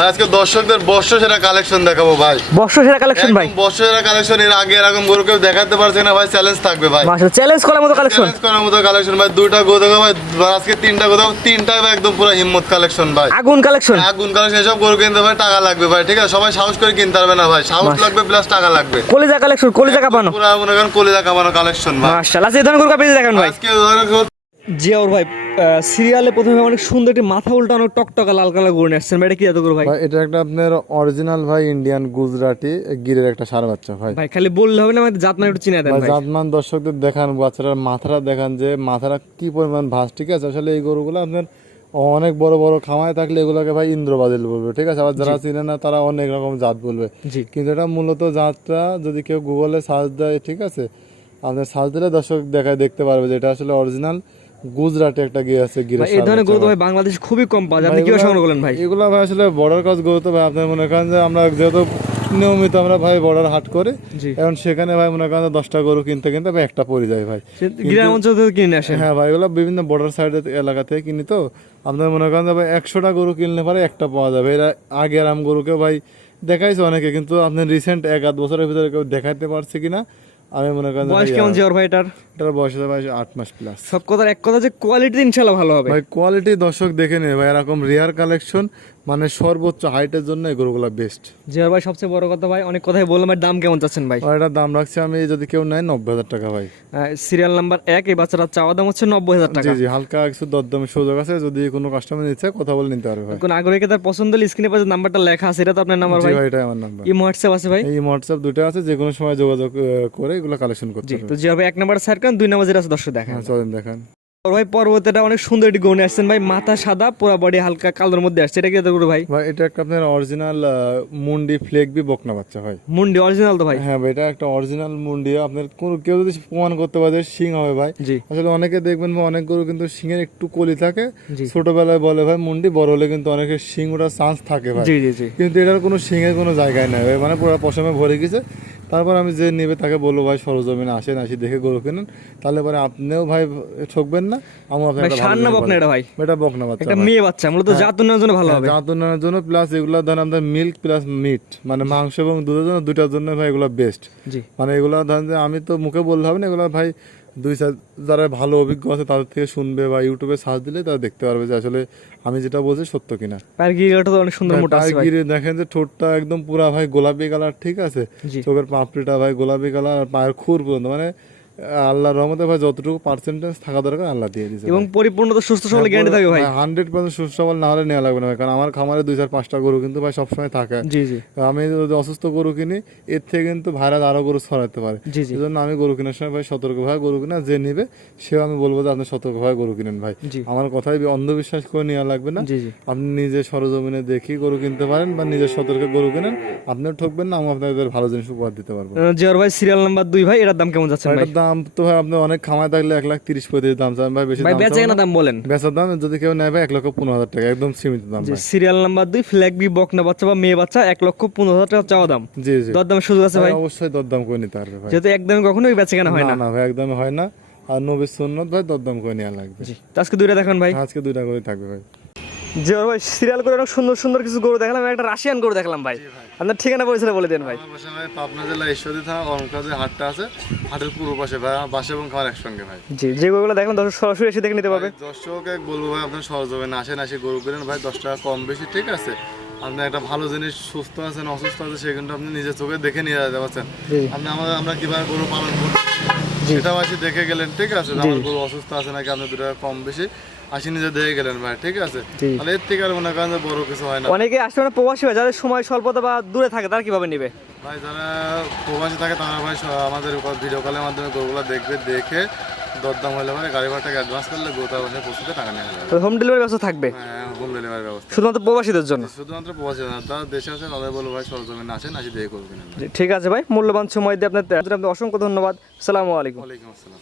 ভাই আজকে দর্শকদের বর্ষসেরা কালেকশন দেখাবো ভাই। বর্ষসেরা কালেকশন ভাই, বর্ষসেরা কালেকশন। এর আগে এরকম গরু কেউ দেখাতে পারছে না ভাই, চ্যালেঞ্জ থাকবে ভাই। মাশাআল্লাহ, চ্যালেঞ্জ করার মতো কালেকশন, চ্যালেঞ্জ করার মতো কালেকশন ভাই। দুইটা গরু দেখাবো ভাই, আজকে তিনটা গরু দেখাবো, তিনটাই ভাই একদম পুরো হিম্মত কালেকশন ভাই, আগুন কালেকশন। আগুন কালেকশন। এসব গরু কিনতে ভাই টাকা লাগবে ভাই, ঠিক আছে? সবাই সাহস করে কিনতে পারবে না ভাই, সাহস লাগবে প্লাস টাকা লাগবে। কলিজা কালেকশন, কলিজা কাঁপানো, পুরো মনে করেন কলিজা কাঁপানো কালেকশন ভাই। মাশাআল্লাহ। এই ধরনের গরু কাপড় দেখান ভাই। আজকে ধরেন জিয়াউর ভাই, সিরিয়ালে প্রথমে অনেক সুন্দর একটি মাথা উল্টানো টকটকা লাল কালার গরু নিয়ে আসছেন ভাই, এটা কি এত গরু ভাই? এটা একটা আপনার অরিজিনাল ভাই ইন্ডিয়ান গুজরাটি গিরের একটা ষাঁড় বাচ্চা ভাই। ভাই খালি বললে হবে না, আমাদের জাতমান একটু চিনে দেন ভাই। জাতমান দর্শকদের দেখান, বাচ্চাটার মাথাটা দেখান যে মাথাটা কি পরিমাণ ভাস, ঠিক আছে? আসলে এই গরুগুলো আপনার অনেক বড় বড় খামায় থাকলে এগুলোকে ভাই ইন্দ্রবাদিল বলবে, ঠিক আছে? আবার যারা চিনে না তারা অনেক রকম জাত বলবে, কিন্তু এটা মূলত জাতটা যদি কেউ গুগলে সার্চ দেয়, ঠিক আছে, আপনার সার্চ দিলে দর্শক দেখতে পারবে যে এটা আসলে অরিজিনাল গুজরাটে একটা গিয়ে আছে গিরে। এই ধরনের গরু তো ভাই বাংলাদেশ খুবই কম পাওয়া যায়, আপনি কিভাবে সংগ্রহ করলেন ভাই? এগুলো ভাই আসলে বর্ডার কাজ গরু তো ভাই, আপনার মনে করেন যে আমরা যেহেতু নিয়মিত আমরা ভাই বর্ডার হাট করি, এখন সেখানে ভাই মনে করেন 10টা গরু কিনতে কিনতে ভাই একটা পড়ে যায় ভাই, গ্রাম অঞ্চল থেকে কিনে আসেন। হ্যাঁ ভাই, এগুলো বিভিন্ন বর্ডার সাইডের এলাকা থেকে কিনি, তো আপনার মনে করেন যে ভাই 100টা গরু কিনলে পরে একটা পাওয়া যাবে। এরা আগে আরাম গরুকে ভাই দেখাইছে অনেকে, কিন্তু আপনার রিসেন্ট 1-8 বছরের ভিতরে কেউ দেখাইতে পারছে কিনা আমি মনে করেন। বয়স কেমন জিয়াউর ভাই এটার? এটার বয়স হবে ভাই 8 মাস প্লাস। সব কথার এক কথা যে কোয়ালিটি ইনশাআল্লাহ ভালো হবে ভাই। কোয়ালিটি দর্শক দেখে নেবে ভাই, এরকম রিয়ার কালেকশন, মানে সর্বোচ্চ হাইটের জন্য এই গরুগুলো বেস্ট। জিয়াউর ভাই সবচেয়ে বড় কথা ভাই, অনেক কথাই বললাম, দাম কেমন চাচ্ছেন ভাই? আর এটার দাম রাখছি আমি, যদি কেউ নেয় 90,000 টাকা ভাই। সিরিয়াল নাম্বার 1, এই বাচ্চাটার চাওয়া দাম হচ্ছে 90,000 টাকা। জি জি, হালকা কিছু দরদামের সুযোগ আছে, যদি কোনো কাস্টমার নিচ্ছে কথা বলে নিতে পারবে ভাই। কোন আগ্রহীকে তার পছন্দ হলে স্ক্রিনে পাশে নাম্বারটা লেখা আছে, এটা তো আপনার নাম্বার ভাই? জি ভাই, এটাই আমার নাম্বার। এই হোয়াটসঅ্যাপ আছে ভাই? এই হোয়াটসঅ্যাপ দুটো আছে, যে কোনো সময় যোগাযোগ করে এগুলো কালেকশন করতে তো জিয়াউর ভাই 1 নাম্বার সাইড কান, 2 নাম্বার যেটা আছে দর্শক দেখেন। চলেন দেখান। ভাই পর্বতটা অনেক সুন্দর একটি গরু নিয়ে আসছেন ভাই, মাথা সাদা, পুরো বডি হালকা কালোর মধ্যে আসছে, এটা কি এত গরু ভাই? ভাই এটা একটা আপনার অরিজিনাল মুন্ডি ফ্লেগবি বকনা বাচ্চা ভাই। মুন্ডি অরিজিনাল তো ভাই? হ্যাঁ ভাই, এটা একটা অরিজিনাল মুন্ডি। আপনার কেউ যদি প্রমাণ করতে পারে শিং হবে ভাই, আসলে অনেকে দেখবেন ভাই অনেক গরু কিন্তু শিংয়ের একটু কলি থাকে, ছোটবেলায় বলে ভাই মুন্ডি, বড় হলে কিন্তু অনেকের শিং ওঠার চান্স থাকে ভাই, কিন্তু এটার কোনো শিংয়ের কোনো জায়গায় নাই ভাই, মানে পুরো পশমে ভরে গেছে। তারপর আমি যে নেবে তাকে বলবো ভাই সরজমিনে আসেন, আসি দেখে গরু কিনেন, তাহলে পরে আপনিও ভাই ঠকবেন না। আমি আপনার এটা বকনা বাচ্চা, এটা মেয়ে বাচ্চা, মূলত জাত উন্নয়নের জন্য ভালো হবে, জাত উন্নয়নের জন্য, প্লাস এগুলো ধরেন আপনার মিল্ক প্লাস মিট, মানে মাংস এবং দুধের জন্য, দুইটার জন্য ভাই এগুলো বেস্ট। মানে এগুলো ধরেন যে আমি তো মুখে বলতে হবে না, এগুলো ভাই যারা ভালো অভিজ্ঞ আছে তাদের থেকে শুনবে বা ইউটিউবে সার্চ দিলে তারা দেখতে পারবে যে আসলে আমি যেটা বলছি সত্য কিনা। অনেক সুন্দর মোটা আছে ভাই, দেখেন যে ঠোঁটটা একদম পুরা ভাই গোলাপি কালার, ঠিক আছে? চোখের পাপড়িটা ভাই গোলাপি কালার, আর পায়ের খুর পর্যন্ত, মানে আল্লাহর রহমতে ভাই যতটুকু পার্সেন্টেজ থাকা দরকার আল্লাহ দিয়ে দিয়েছে, এবং পরিপূর্ণ তো সুস্থ সবল গ্যারান্টি থাকে ভাই। 100% সুস্থ সবল না হলে নেওয়া লাগবে না ভাই, কারণ আমার খামারে 2-4-5টা গরু কিন্তু ভাই সবসময় থাকে। আমি যদি অসুস্থ গরু কিনি, এর থেকে কিন্তু ভাইরাস আরো গরু ছড়াতে পারে, এই জন্য আমি গরু কেনার সময় ভাই সতর্কভাবে গরু কিনা, যে নিবে সেও আমি বলবো যে আপনি সতর্কভাবে গরু কিনেন ভাই। আমার কথাই অন্ধবিশ্বাস করে নেওয়া লাগবে না, আপনি নিজে সরজমিনে দেখি গরু কিনতে পারেন বা নিজের সতর্কে গরু কিনেন, আপনিও ঠকবেন না, আমি আপনাদের ভালো জিনিস উপহার দিতে পারবো। জিয়াউর ভাই সিরিয়াল নাম্বার 2 ভাই, এটার দাম কেমন যাচ্ছে ভাই? এটার দাম তো ভাই আপনি অনেক খামায় থাকলে 1,30,35,000 দাম চান ভাই, বেশি দাম বলেন। বেচার দাম যদি কেউ নেয় ভাই 1,15,000 টাকা, একদম সীমিত দাম। সিরিয়াল নাম্বার 2 ফ্ল্যাগ বি বকনা বাচ্চা বা মেয়ে বাচ্চা, 1,15,000 টাকা চাওয়া দাম। জি জি, দরদামের সুযোগ আছে ভাই? অবশ্যই দরদাম করে নিতে পারবে ভাই, যেহেতু একদমই কখনোই বেচা কেনা হয় না। না ভাই, একদমই হয় না, আর নবী সুন্নাত ভাই দরদাম করে নেওয়া লাগবে। আজকে দুইটা দেখান ভাই? আজকে দুইটা করে থাকবে ভাই। জিয়াউর ভাই সিরিয়াল করে অনেক সুন্দর সুন্দর কিছু গরু দেখলাম, একটা রাশিয়ান গরু দেখলাম ভাই, আপনার ঠিকানা পরিচয় বলে দেন ভাই। আমার বাসা ভাই পাবনা জেলা ঈশ্বরদী থানা অরণকাজে হাটটা আছে, হাটের পূর্ব পাশে ভাই, বাসা এবং খাওয়ার একসঙ্গে ভাই। জি, যে গরুগুলো দেখলাম দর্শক সরাসরি এসে দেখে নিতে পারবে। দর্শককে বলবো ভাই আপনার সরজমিনে আসেন, আসি গরু কিনেন ভাই, 10 টাকা কম বেশি, ঠিক আছে? আপনি একটা ভালো জিনিস, সুস্থ আছেন অসুস্থ আছে সেখানটা আপনি নিজের চোখে দেখে নিয়ে যেতে পারছেন। আপনি আমরা কিভাবে গরু পালন করি সেটাও আসি দেখে গেলেন, ঠিক আছে? আমার গরু অসুস্থ আছে নাকি, আপনি 2 টাকা কম বেশি আসি নিজে দেখে গেলেন ভাই, ঠিক আছে? তাহলে এর থেকে আর মনে করেন বড় কিছু হয় না। অনেকে আসলে মানে প্রবাসী হয়, যাদের সময় স্বল্পতা বা দূরে থাকে, তারা কিভাবে নেবে ভাই? যারা প্রবাসী থাকে তারা ভাই আমাদের ভিডিও কলের মাধ্যমে গরুগুলো দেখবে, দেখে দরদাম হলে মানে গাড়ি ভাড়াটাকে অ্যাডভান্স করলে গোটা বসে পৌঁছতে টাকা নেওয়া যাবে। হোম ডেলিভারি ব্যবস্থা থাকবে? হ্যাঁ, হোম ডেলিভারি ব্যবস্থা শুধুমাত্র প্রবাসীদের জন্য? শুধুমাত্র প্রবাসী না, তারা দেশে আছে তাদের বলবো ভাই সরজমিনে আসেন, আসি দেখে করবেন। ঠিক আছে ভাই, মূল্যবান সময় দিয়ে আপনার অসংখ্য ধন্যবাদ। আসসালামু আলাইকুম। ওয়ালাইকুম আসসালাম।